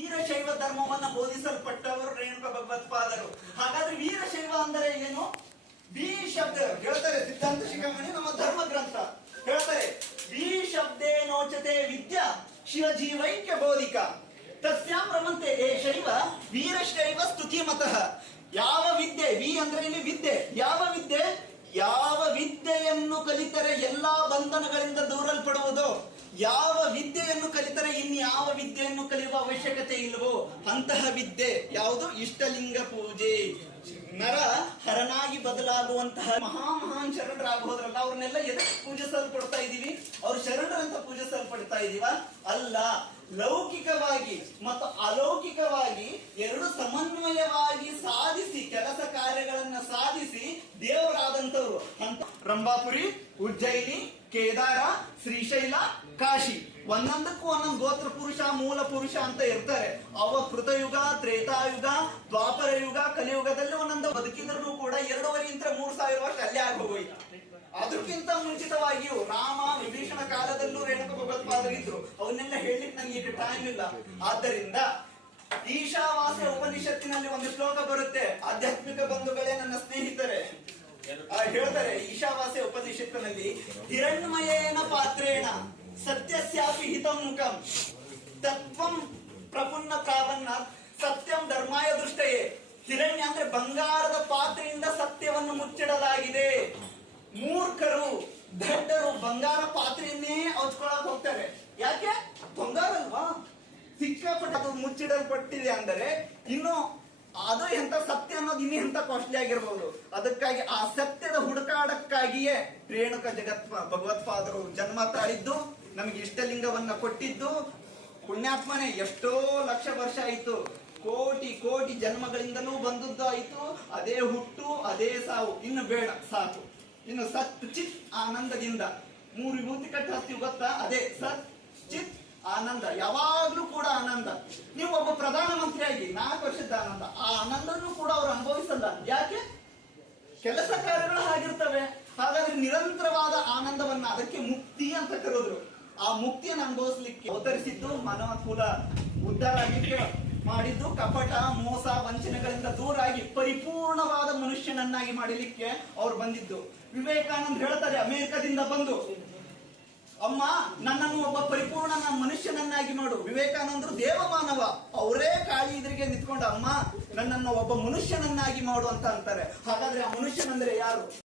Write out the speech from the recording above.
ವೀರಶೈವ ಧರ್ಮವನ್ನ ಬೋಧಿಸಲ್ಪಟ್ಟವರು ರೇಣುಕ ಭಗವತ್ಪಾದರು. ಹಾಗಾದ್ರೆ ವೀರಶೈವ ಅಂದರೆ ಏನು? ವಿ ಶಬ್ದ ಹೇಳ್ತಾರೆ, ಸಿದ್ಧಾಂತ ಶಿಖಾಮಣಿ ನಮ್ಮ ಧರ್ಮ ಗ್ರಂಥ ಹೇಳ್ತಾರೆ. ವಿ ಶಬ್ದೇ ನೋಚತೆ ವಿದ್ಯಾ, ಶಿವಜೀವೈಕ್ಯ ಬೋಧಿಕ. ತಸ್ಯಾಂ ಪ್ರಮಂತೆ ಏ ಶೈವ, ವೀರಶೈವ ಸ್ತುತಿ ಮತಃ. ಯಾವ ವಿದ್ಯೆ? ವಿ ಅಂದ್ರೆ ಇಲ್ಲಿ ವಿದ್ಯೆ. ಯಾವ ವಿದ್ಯೆ? ಯಾವ ವಿದ್ಯೆಯನ್ನು ಕಲಿತರೆ ಎಲ್ಲಾ ಬಂಧನಗಳಿಂದ ದೂರಲ್ಪಡುವುದು? ಯಾವ ವಿದ್ಯೆಯನ್ನು ಕಲಿತರೆ ಇನ್ಯಾವ ವಿದ್ಯೆಯನ್ನು ಕಲಿಯುವ ಅವಶ್ಯಕತೆ ಇಲ್ಲವೋ ಅಂತಹ ವಿದ್ಯೆ ಯಾವುದು? ಇಷ್ಟಲಿಂಗ ಪೂಜೆ. ನರ ಹರನಾಗಿ ಬದಲಾಗುವಂತಹ ಮಹಾ ಮಹಾನ್ ಶರಣರಾಗೋದ್ರಲ್ಲ, ಅವ್ರನ್ನೆಲ್ಲ ಎದಕ್ಕೆ ಪೂಜಿಸಲ್ಪಡ್ತಾ ಇದೀವಿ ಅವ್ರು ಶರಣರಂತ ಪೂಜಿಸಲ್ಪಡ್ತಾ ಇದೀವ ಅಲ್ಲ, ಲೌಕಿಕವಾಗಿ ಮತ್ತು ಅಲೌಕಿಕವಾಗಿ ರಂಭಾಪುರಿ ಉಜ್ಜಯಿನಿ ಕೇದಾರ ಶ್ರೀಶೈಲ ಕಾಶಿ. ಒಂದೊಂದಕ್ಕೂ ಒಂದೊಂದು ಗೋತ್ರ ಪುರುಷ ಮೂಲ ಪುರುಷ ಅಂತ ಇರ್ತಾರೆ. ಅವ ಕೃತಯುಗ ತ್ರೇತಾಯುಗ ದ್ವಾಪರ ಯುಗ ಕಲಿಯುಗದಲ್ಲಿ ಒಂದೊಂದು ಬದುಕಿದ್ರು ಕೂಡ ಎರಡೂವರೆಯಿಂದ ಮೂರ್ ಸಾವಿರ ವರ್ಷ ಅಲ್ಲೇ ಆಗೋಯ್ತು ಅದಕ್ಕಿಂತ ಮುಂಚಿತವಾಗಿಯೂ ರಾಮ ವಿಭೀಷಣ ಕಾಲದಲ್ಲೂ ರೇಣುಕ ಭಗವತ್ಪಾದರಿದ್ರು ಅವನ್ನೆಲ್ಲ ಹೇಳಲಿಕ್ಕೆ ನಂಗೆ ಈಗ ಟೈಮ್ ಇಲ್ಲ. ಆದ್ದರಿಂದ ಈಶಾವಾಸ್ಯ ಉಪನಿಷತ್ತಿನಲ್ಲಿ ಒಂದು ಶ್ಲೋಕ ಬರುತ್ತೆ ಆಧ್ಯಾತ್ಮಿಕ ಆ, ಹೇಳ್ತಾರೆ ಈಶಾವಾಸ್ಯ ಉಪನಿಷತ್ತಿನಲ್ಲಿ ಹಿರಣ್ಮಯೇನ ಪಾತ್ರೇಣ ಸತ್ಯಸ್ಯಾಪಿ ಹಿತಂ ತತ್ವಂ ಪ್ರಪುನ್ನ ಪ್ರಾವನ್ನ, ಸತ್ಯಂ ಧರ್ಮಾಯ ದೃಷ್ಟಯೇ. ಹಿರಣ್ಯ ಅಂದ್ರೆ ಬಂಗಾರದ ಪಾತ್ರೆಯಿಂದ ಸತ್ಯವನ್ನು ಮುಚ್ಚಿಡಲಾಗಿದೆ. ಮೂರ್ಖರು ದಡ್ಡರು ಬಂಗಾರ ಪಾತ್ರೆಯನ್ನೇ ಹಚ್ಕೊಳಕ್ ಹೋಗ್ತಾರೆ. ಯಾಕೆ? ಬಂಗಾರ ಅಲ್ವಾ ಸಿಕ್ಕಾಪಟ್ಟೆ ಅದು ಮುಚ್ಚಿಡಲ್ಪಟ್ಟಿದೆ ಅಂದರೆ ಇನ್ನು ಅದು ಎಂತ ಸತ್ಯ ಅನ್ನೋದು ಇನ್ನೂ ಎಂತ ಕಾಸ್ಟ್ಲಿ ಆಗಿರ್ಬೋದು. ಅದಕ್ಕಾಗಿ ಆ ಸತ್ಯದ ಹುಡುಕಾಡಕ್ಕಾಗಿಯೇ ರೇಣುಕ ಜಗತ್ ಭಗವತ್ಪಾದರು ಜನ್ಮ ತಾಳಿದ್ದು, ನಮಗೆ ಇಷ್ಟಲಿಂಗವನ್ನ ಕೊಟ್ಟಿದ್ದು. ಪುಣ್ಯಾತ್ಮನೇ ಎಷ್ಟೋ ಲಕ್ಷ ವರ್ಷ ಆಯ್ತು. ಕೋಟಿ ಕೋಟಿ ಜನ್ಮಗಳಿಂದಲೂ ಬಂದದ್ದು ಆಯ್ತು ಅದೇ ಹುಟ್ಟು, ಅದೇ ಸಾವು. ಇನ್ನು ಬೇಡ, ಸಾಕು. ಇನ್ನು ಸತ್ ಚಿತ್ ಆನಂದದಿಂದ. ಮೂರು ವಿಭೂತಿ ಕಟ್ಟಿ ಗೊತ್ತಾ? ಅದೇ ಸತ್ ಆನಂದ, ಯಾವಾಗ್ಲೂ ಕೂಡ ಆನಂದ. ನೀವು ಒಬ್ಬ ಪ್ರಧಾನಮಂತ್ರಿಯಾಗಿ ನಾಲ್ಕು ವರ್ಷದ ಆನಂದ. ಆ ಆನಂದನೂ ಕೂಡ ಅವ್ರು ಅನುಭವಿಸಲ್ಲ. ಯಾಕೆ? ಕೆಲಸ ಕಾರ್ಯಗಳು ಹಾಗಿರ್ತವೆ. ಹಾಗಾದ್ರೆ ನಿರಂತರವಾದ ಆನಂದವನ್ನ ಅದಕ್ಕೆ ಮುಕ್ತಿ ಅಂತ ಕರೆದ್ರು. ಆ ಮುಕ್ತಿಯನ್ನು ಅನುಭವಿಸ್ಲಿಕ್ಕೆ ಅವತರಿಸಿದ್ದು ಮಾನವ ಕುಲ ಉದ್ಧಾರ ಮಾಡಿದ್ದು ಕಪಟ, ಮೋಸ, ವಂಚನೆಗಳಿಂದ ದೂರಾಗಿ ಪರಿಪೂರ್ಣವಾದ ಮನುಷ್ಯನನ್ನಾಗಿ ಮಾಡಲಿಕ್ಕೆ ಅವ್ರು ಬಂದಿದ್ದು. ವಿವೇಕಾನಂದ್ ಹೇಳ್ತಾರೆ, ಅಮೆರಿಕದಿಂದ ಬಂದು ಅಮ್ಮ, ನನ್ನನ್ನು ಒಬ್ಬ ಪರಿಪೂರ್ಣ ಮನುಷ್ಯನನ್ನಾಗಿ ಮಾಡು. ವಿವೇಕಾನಂದರು ದೇವಮಾನವ ಅವರೇ ಕಾಳಿ ಇದ್ರಿಗೆ ನಿಂತ್ಕೊಂಡು, ಅಮ್ಮ, ನನ್ನನ್ನು ಒಬ್ಬ ಮನುಷ್ಯನನ್ನಾಗಿ ಮಾಡು ಅಂತ ಅಂತಾರೆ. ಹಾಗಾದ್ರೆ ಆ ಮನುಷ್ಯನಂದ್ರೆ ಯಾರು?